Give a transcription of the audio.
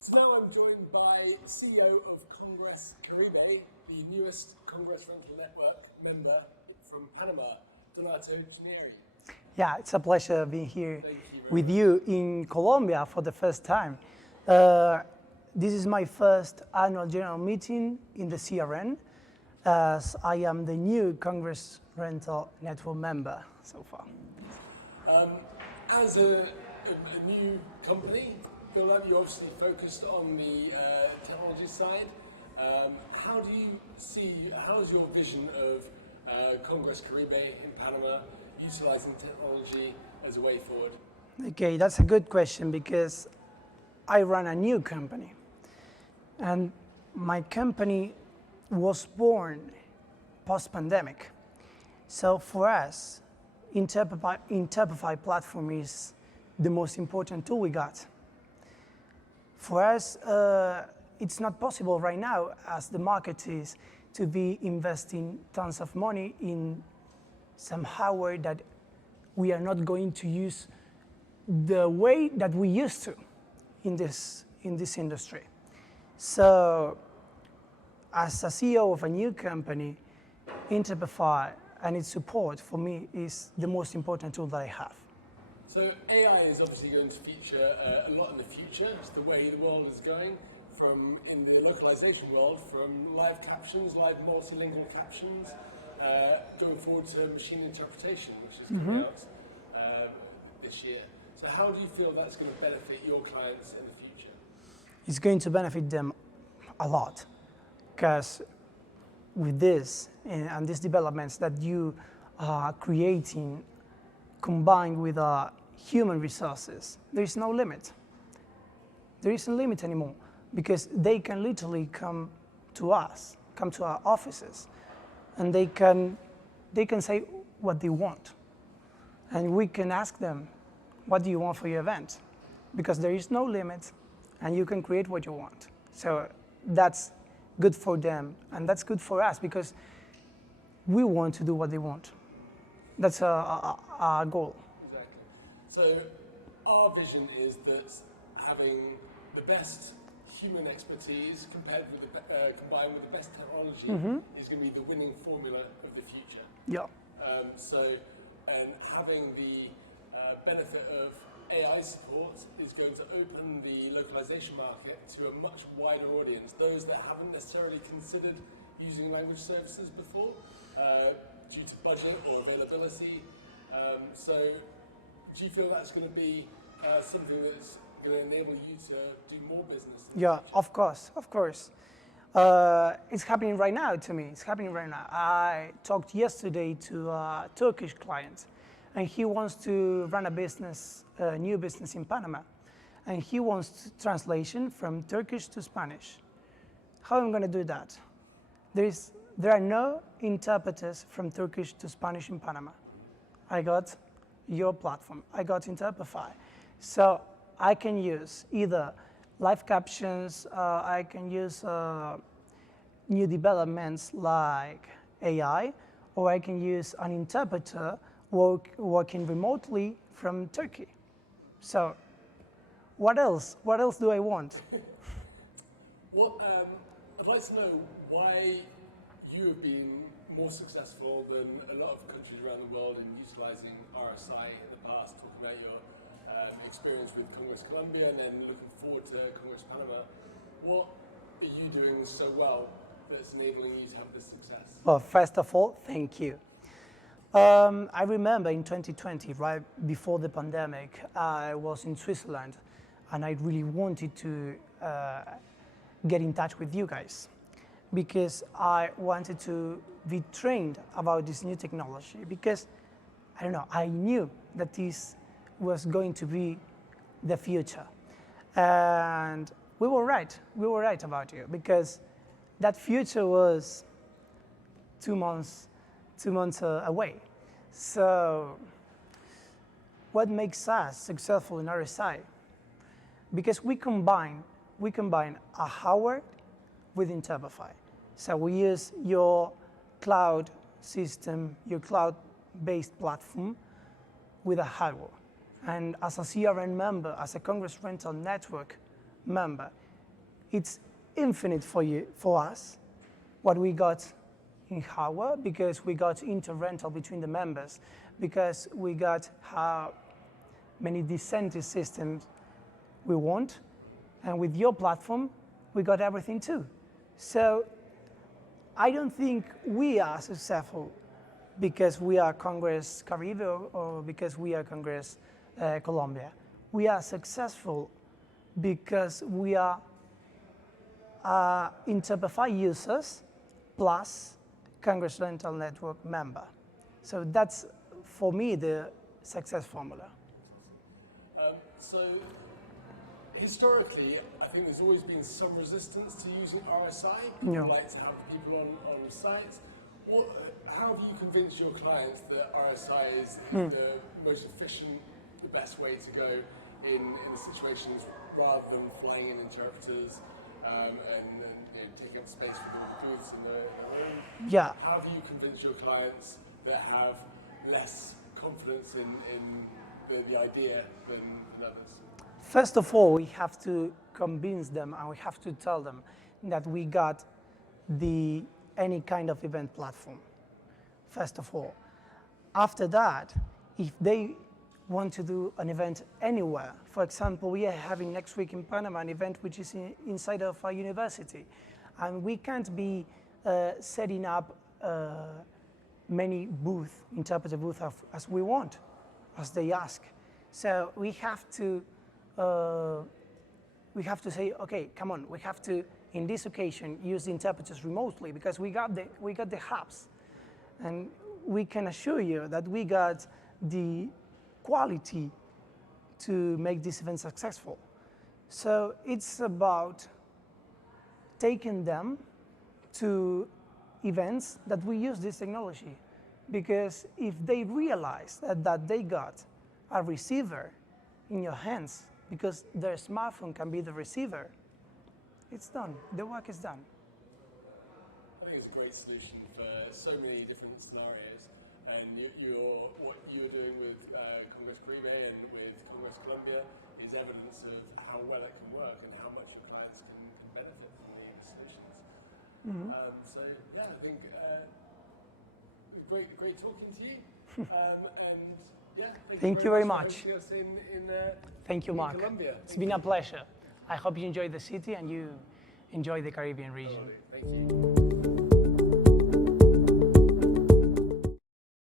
So now I'm joined by CEO of Congress Caribe, the newest Congress Rental Network member from Panama, Donato Chinieri. Yeah, it's a pleasure being here with much. you in Colombia for the first time. This is my first annual general meeting in the CRN, as I am the new Congress Rental Network member so far. As a new company, feel like you're obviously focused on the technology side. How do you see, how's your vision of Congress Caribe in Panama utilizing technology as a way forward? Okay, that's a good question because I run a new company. And my company was born post-pandemic. So for us, Interprefy platform is the most important tool we got. For us, it's not possible right now, as the market is, to be investing tons of money in some hardware that we are not going to use the way that we used to in this industry. So, as a CEO of a new company, Interprefy and its support for me is the most important tool that I have. So AI is obviously going to feature a lot in the future. It's the way the world is going, from in the localization world, from live captions, live multilingual captions, going forward to machine interpretation, which is coming out this year. So how do you feel that's going to benefit your clients in the future? It's going to benefit them a lot, because with this and these developments that you are creating combined with human resources, there is no limit. There isn't a limit anymore, because they can literally come to us, come to our offices, and they can say what they want. And we can ask them, what do you want for your event? Because there is no limit, and you can create what you want. So that's good for them, and that's good for us, because we want to do what they want. That's our goal. Exactly. So our vision is that having the best human expertise combined with the best technology is going to be the winning formula of the future. Yeah. And having the benefit of AI support is going to open the localization market to a much wider audience, those that haven't necessarily considered using language services before due to budget or availability. So do you feel that's going to be something that's going to enable you to do more business? Yeah, of course. It's happening right now to me. It's happening right now. I talked yesterday to a Turkish client, and he wants to run a new business in Panama, and he wants translation from Turkish to Spanish. How am I going to do that? There are no interpreters from Turkish to Spanish in Panama. I got your platform. I got Interprefy. So I can use either live captions, I can use new developments like AI, or I can use an interpreter working remotely from Turkey. So what else? What else do I want? I'd like to know why you have been more successful than a lot of countries around the world in utilizing RSI in the past, talking about your experience with Congress Colombia and then looking forward to Congress Panama. What are you doing so well that's enabling you to have this success? Well, first of all, thank you. I remember in 2020, right before the pandemic, I was in Switzerland, and I really wanted to get in touch with you guys, because I wanted to be trained about this new technology, because, I don't know, I knew that this was going to be the future. And we were right about you, because that future was 2 months away. So what makes us successful in RSI? Because we combine a hardware with Interprefy. So we use your cloud system, your cloud-based platform, with a hardware. And as a CRN member, as a Congress Rental Network member, it's infinite for us what we got in hardware, because we got inter-rental between the members, because we got how many dissenting systems we want, and with your platform, we got everything too. So I don't think we are successful because we are Congress Caribbean or because we are Congress Colombia. We are successful because we are Interprefy users plus Congress Rental Network member. So that's, for me, the success formula. So historically, I think there's always been some resistance to using RSI. People like to have people on site. How have you convinced your clients that RSI is the most efficient, the best way to go in situations, rather than flying in interpreters and taking up space for the goods in the room? Yeah. How have you convinced your clients that have less confidence in the idea than others? First of all, we have to convince them and we have to tell them that we got any kind of event platform, first of all. After that, if they want to do an event anywhere, for example, we are having next week in Panama an event which is inside of a university, and we can't be setting up many interpreter booths as we want, as they ask. So we have to say, okay, come on, we have to, in this occasion, use the interpreters remotely, because we got the hubs, and we can assure you that we got the quality to make this event successful. So it's about taking them to events that we use this technology, because if they realize that they got a receiver in your hands, because their smartphone can be the receiver, it's done. The work is done. I think it's a great solution for so many different scenarios. And what you're doing with Congress Caribbean and with Congress Colombia is evidence of how well it can work and how much your clients can benefit from these solutions. So yeah, I think it was great talking to you. And yeah, thank you very much. For hosting us in Thank you, Mark. Colombia. It's been a pleasure. I hope you enjoy the city and you enjoy the Caribbean region. Thank you.